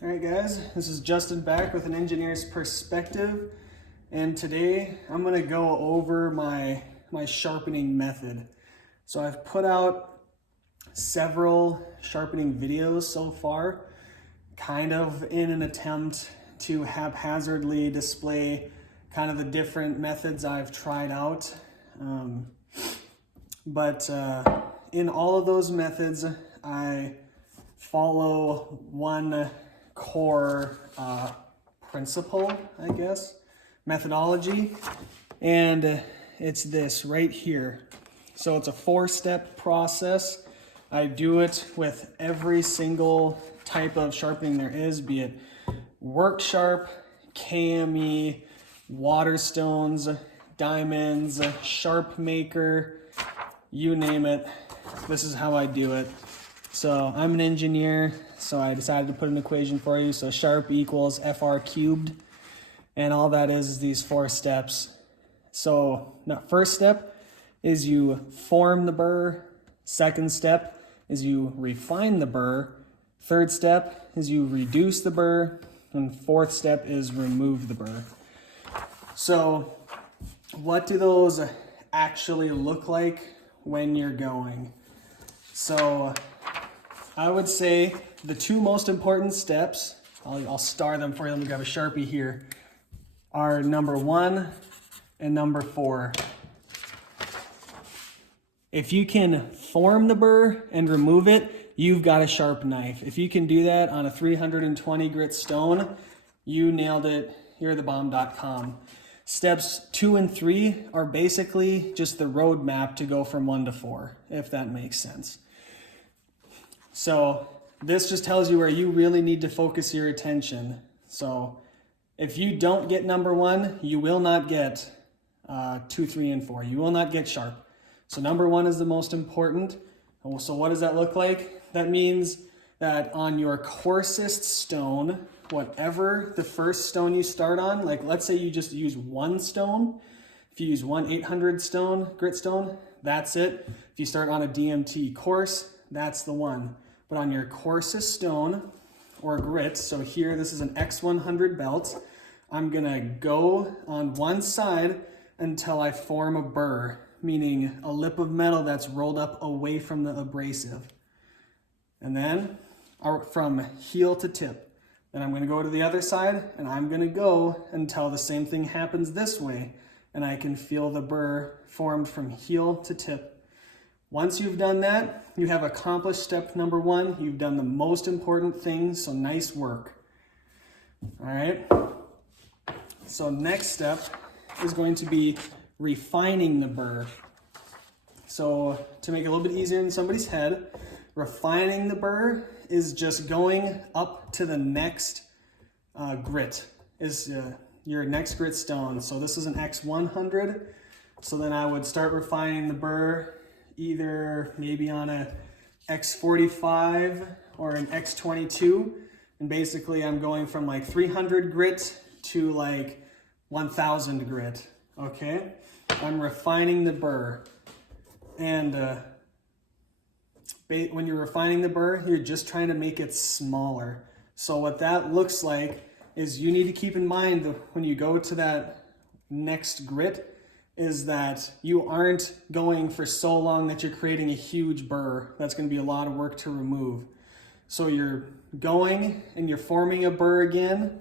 All right, guys, this is Justin back with an engineer's perspective, and today I'm going to go over my sharpening method. So I've put out several sharpening videos so far, kind of in an attempt to haphazardly display kind of the different methods I've tried out. But in all of those methods, I follow one core principle, I guess, methodology, and it's this right here. So it's a 4-step process. I do it with every single type of sharpening there is, be it work sharp, KME, water stones, diamonds, sharp maker, you name it. This is how I do it. So I'm an engineer, so I decided to put an equation for you. So sharp equals FR cubed, and all that is these 4 steps. So the first step is you form the burr. Second step is you refine the burr. Third step is you reduce the burr. And fourth step is remove the burr. So what do those actually look like when you're going? So I would say the 2 most important steps, I'll star them for you. Let me grab a Sharpie here, are number 1 and number 4. If you can form the burr and remove it, you've got a sharp knife. If you can do that on a 320 grit stone, you nailed it. You're the bomb.com. Steps 2 and 3 are basically just the roadmap to go from 1 to 4, if that makes sense. So this just tells you where you really need to focus your attention. So if you don't get number 1, you will not get 2, 3, and 4. You will not get sharp. So number 1 is the most important. So what does that look like? That means that on your coarsest stone, whatever the first stone you start on, like let's say you just use 1 stone. If you use 1 800 stone, grit stone, that's it. If you start on a DMT coarse, that's the one. But on your coarsest stone or grit, so here this is an X100 belt, I'm gonna go on one side until I form a burr, meaning a lip of metal that's rolled up away from the abrasive. And then from heel to tip. Then I'm gonna go to the other side and I'm gonna go until the same thing happens this way and I can feel the burr formed from heel to tip. Once you've done that, you have accomplished step number 1. You've done the most important thing, so nice work. All right. So next step is going to be refining the burr. So to make it a little bit easier in somebody's head, refining the burr is just going up to the next grit, is your next grit stone. So this is an X100. So then I would start refining the burr either maybe on a X45 or an X22. And basically I'm going from like 300 grit to like 1000 grit, okay? I'm refining the burr. And when you're refining the burr, you're just trying to make it smaller. So what that looks like is you need to keep in mind that when you go to that next grit is that you aren't going for so long that you're creating a huge burr. That's going to be a lot of work to remove. So you're going and you're forming a burr again.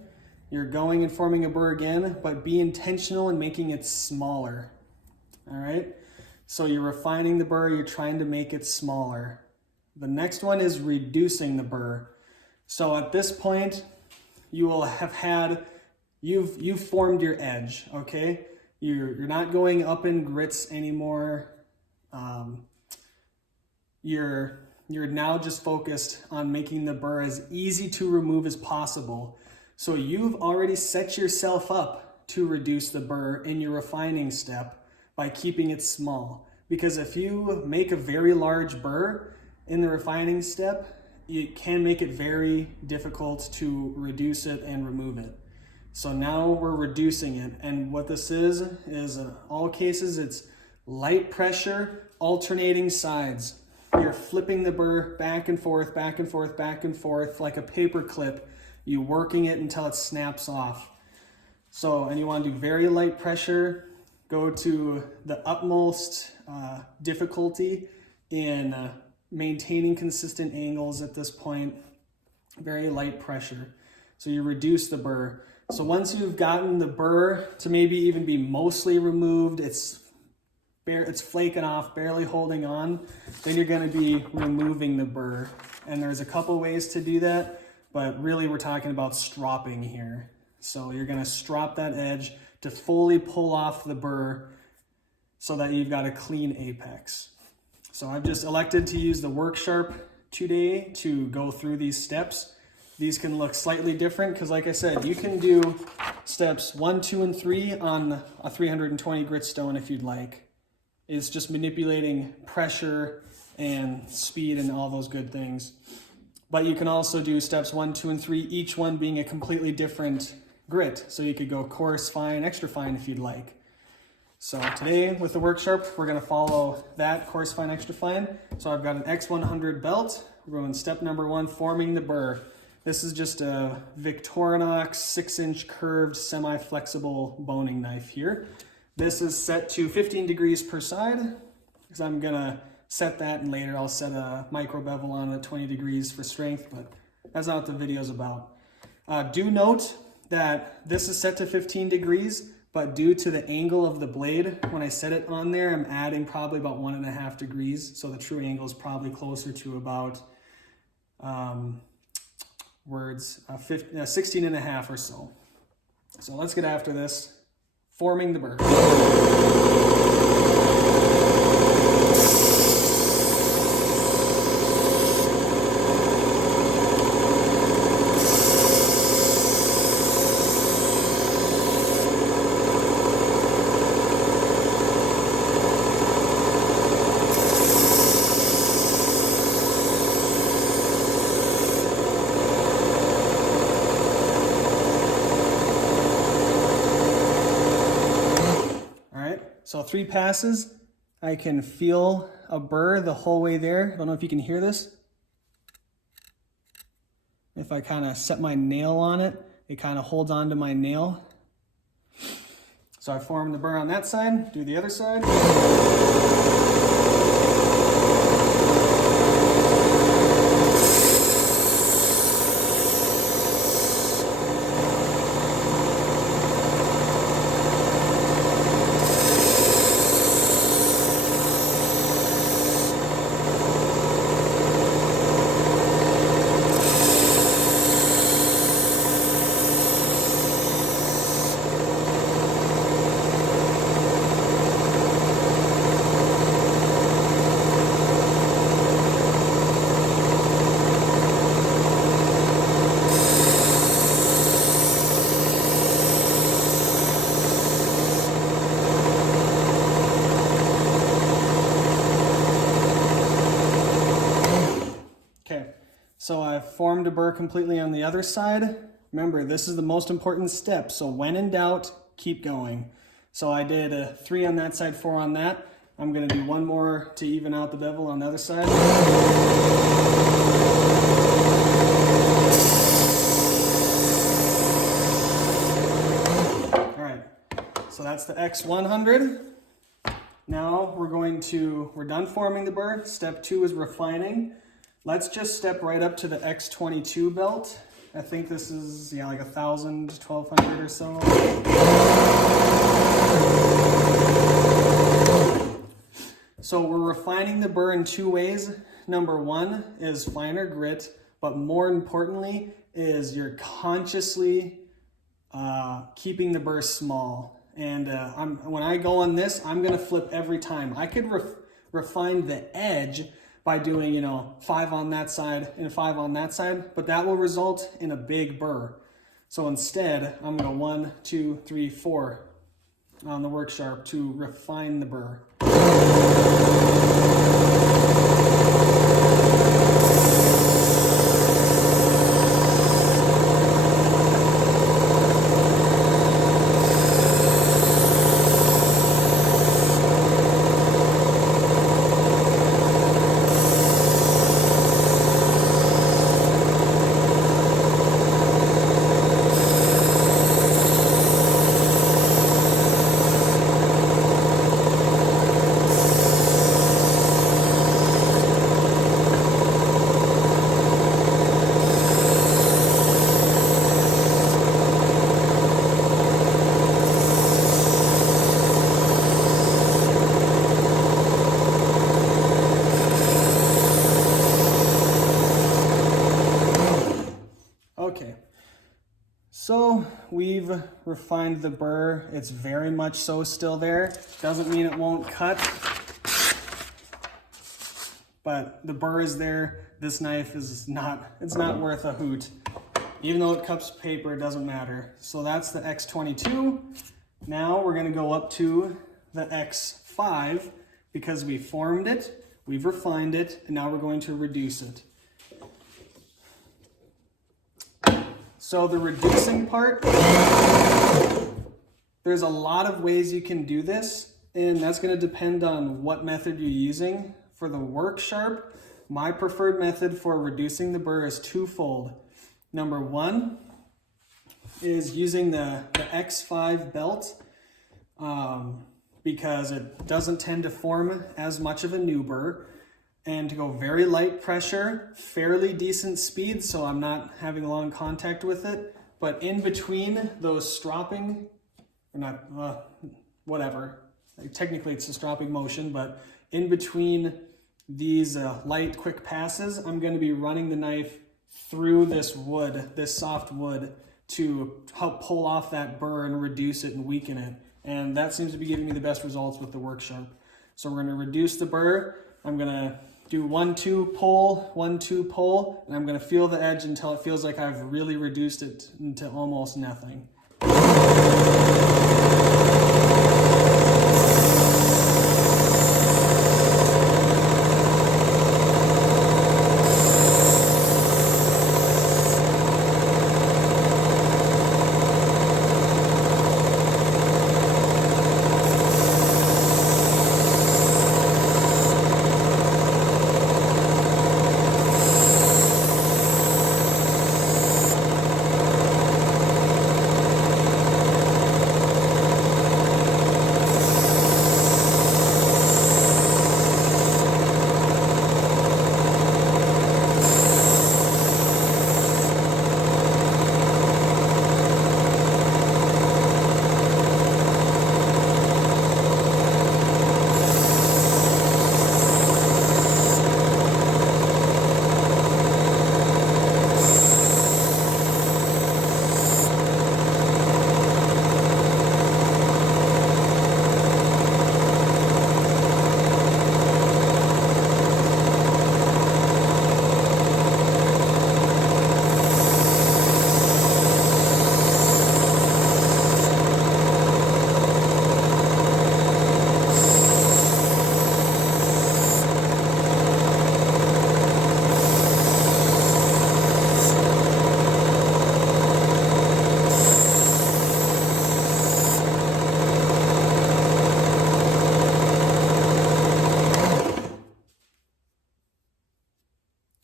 You're going and forming a burr again, but be intentional in making it smaller. All right? So you're refining the burr, you're trying to make it smaller. The next one is reducing the burr. So at this point, you will have had, you've formed your edge, okay? You're not going up in grits anymore. You're now just focused on making the burr as easy to remove as possible. So you've already set yourself up to reduce the burr in your refining step by keeping it small. Because if you make a very large burr in the refining step, it can make it very difficult to reduce it and remove it. So now we're reducing it. And what this is in all cases, it's light pressure, alternating sides. You're flipping the burr back and forth, back and forth, back and forth like a paper clip. you working it until it snaps off. So, and you want to do very light pressure, go to the utmost difficulty in maintaining consistent angles at this point, very light pressure. So you reduce the burr. So once you've gotten the burr to maybe even be mostly removed, it's flaking off, barely holding on, then you're going to be removing the burr. And there's a couple ways to do that, but really we're talking about stropping here. So you're going to strop that edge to fully pull off the burr so that you've got a clean apex. So I've just elected to use the work sharp today to go through these steps. These can look slightly different because, like I said, you can do steps 1, 2, and 3 on a 320 grit stone if you'd like. It's just manipulating pressure and speed and all those good things. But you can also do steps 1, 2, and 3, each one being a completely different grit. So you could go coarse, fine, extra fine if you'd like. So today with the work sharp, we're going to follow that coarse, fine, extra fine. So I've got an X100 belt. We're going step number 1, forming the burr. This is just a Victorinox 6-inch curved semi-flexible boning knife here. This is set to 15 degrees per side because I'm gonna set that, and later I'll set a micro bevel on at 20 degrees for strength, but that's not what the video's about. Do note that this is set to 15 degrees, but due to the angle of the blade, when I set it on there, I'm adding probably about 1.5 degrees. So the true angle is probably closer to about 16.5 or so. So let's get after this, forming the burr. So 3 passes, I can feel a burr the whole way there. I don't know if you can hear this. If I kind of set my nail on it, it kind of holds on to my nail. So I form the burr on that side, do the other side. So I've formed a burr completely on the other side. Remember, this is the most important step. So when in doubt, keep going. So I did a 3 on that side, 4 on that. I'm gonna do 1 more to even out the bevel on the other side. All right, so that's the X100. Now we're done forming the burr. Step 2 is refining. Let's just step right up to the X22 belt. I think this is, yeah, like 1,000, 1,200 or so. So we're refining the burr in 2 ways. Number 1 is finer grit, but more importantly is you're consciously keeping the burr small. And when I go on this, I'm gonna flip every time. I could refine the edge by doing, 5 on that side and 5 on that side, but that will result in a big burr. So instead, I'm gonna 1, 2, 3, 4 on the work sharp to refine the burr. Okay, so we've refined the burr. It's very much so still there. Doesn't mean it won't cut, but the burr is there. This knife is not, it's not worth a hoot. Even though it cuts paper, it doesn't matter. So that's the X22. Now we're gonna go up to the X5 because we formed it, we've refined it, and now we're going to reduce it. So the reducing part, there's a lot of ways you can do this, and that's going to depend on what method you're using. For the work sharp, my preferred method for reducing the burr is twofold. Number one is using the X5 belt because it doesn't tend to form as much of a new burr. And to go very light pressure, fairly decent speed, so I'm not having long contact with it. But in between those stropping, or not, whatever, technically it's a stropping motion, but in between these light, quick passes, I'm going to be running the knife through this wood, this soft wood, to help pull off that burr and reduce it and weaken it. And that seems to be giving me the best results with the work sharp. So we're going to reduce the burr. I'm going to do 1-2 pull, 1-2 pull, and I'm going to feel the edge until it feels like I've really reduced it into almost nothing.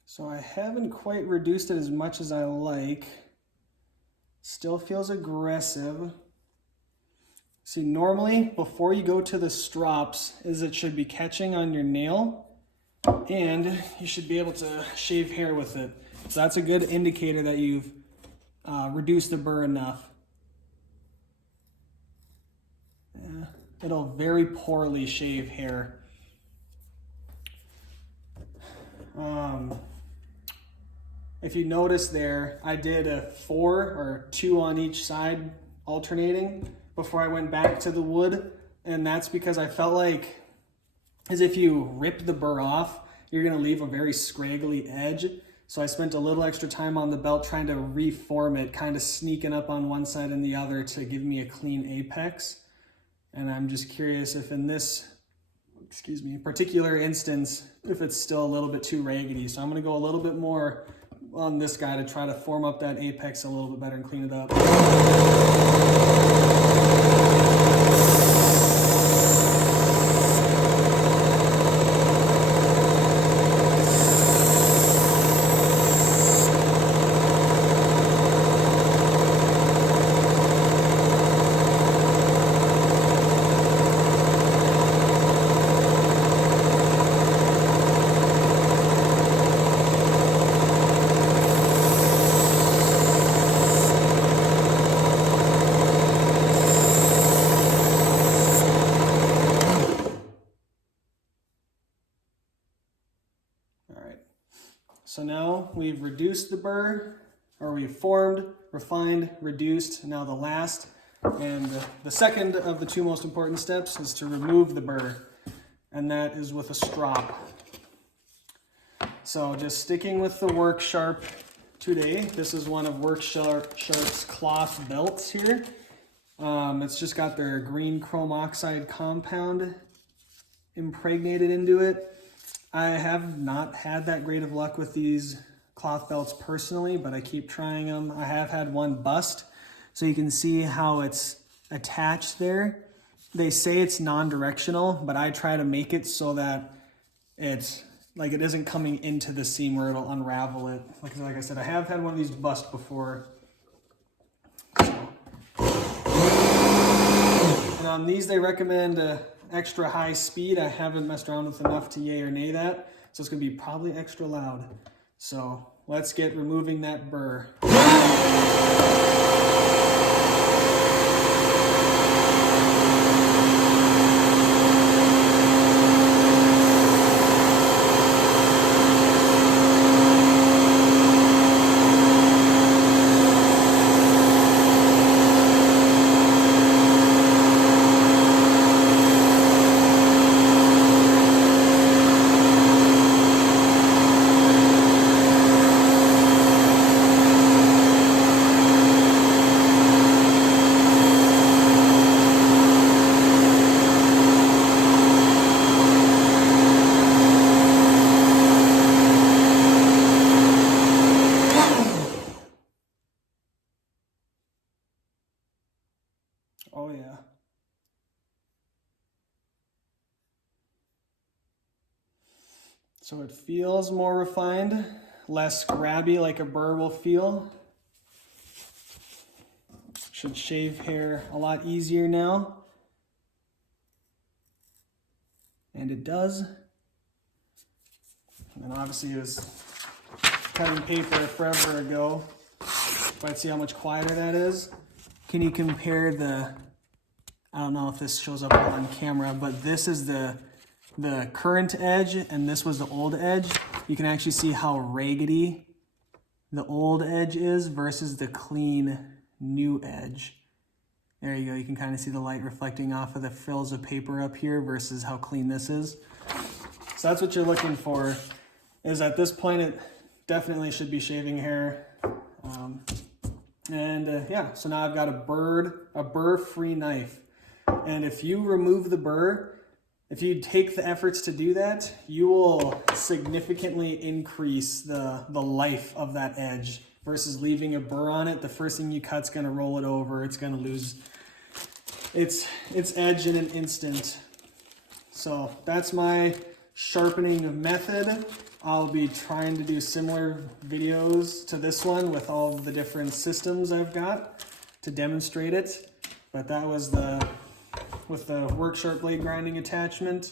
So I haven't quite reduced it as much as I like. Still feels aggressive. See, normally before you go to the strops is it should be catching on your nail and you should be able to shave hair with it. So that's a good indicator that you've reduced the burr enough. Yeah, it'll very poorly shave hair. If you notice there, I did a 4 or 2 on each side alternating before I went back to the wood. And that's because I felt like as if you rip the burr off, you're gonna leave a very scraggly edge. So I spent a little extra time on the belt trying to reform it, kind of sneaking up on one side and the other to give me a clean apex. And I'm just curious if in this, particular instance, if it's still a little bit too raggedy. So I'm gonna go a little bit more on this guy to try to form up that apex a little bit better and clean it up. So now we've reduced the burr, or we formed, refined, reduced. Now the last and the second of the two most important steps is to remove the burr, and that is with a strop. So just sticking with the Work Sharp today. This is one of Work Sharp's cloth belts here. It's just got their green chrome oxide compound impregnated into it. I have not had that great of luck with these cloth belts personally, but I keep trying them. I have had one bust, so you can see how it's attached there. They say it's non-directional, but I try to make it so that it's like it isn't coming into the seam where it'll unravel it. Like I said, I have had one of these bust before. And on these, they recommend extra high speed. I haven't messed around with enough to yay or nay that, so it's gonna be probably extra loud. So let's get removing that burr. Oh yeah. So it feels more refined, less grabby like a burr will feel. Should shave hair a lot easier now. And it does. And obviously it was cutting paper forever ago. But see how much quieter that is? Can you compare the, I don't know if this shows up on camera, but this is the current edge and this was the old edge. You can actually see how raggedy the old edge is versus the clean new edge. There you go, you can kind of see the light reflecting off of the frills of paper up here versus how clean this is. So that's what you're looking for, is at this point it definitely should be shaving hair. Yeah, so now I've got a burr-free knife. And if you remove the burr, if you take the efforts to do that, you will significantly increase the life of that edge versus leaving a burr on it. The first thing you cut's gonna roll it over. It's gonna lose its edge in an instant. So that's my sharpening method. I'll be trying to do similar videos to this one with all of the different systems I've got to demonstrate it. But that was with the Work Sharp blade grinding attachment.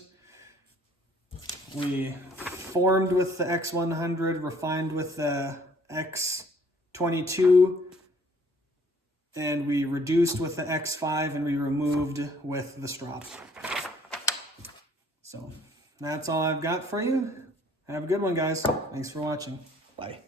We formed with the X100, refined with the X22, and we reduced with the X5, and we removed with the strop. So that's all I've got for you. Have a good one, guys. Thanks for watching. Bye.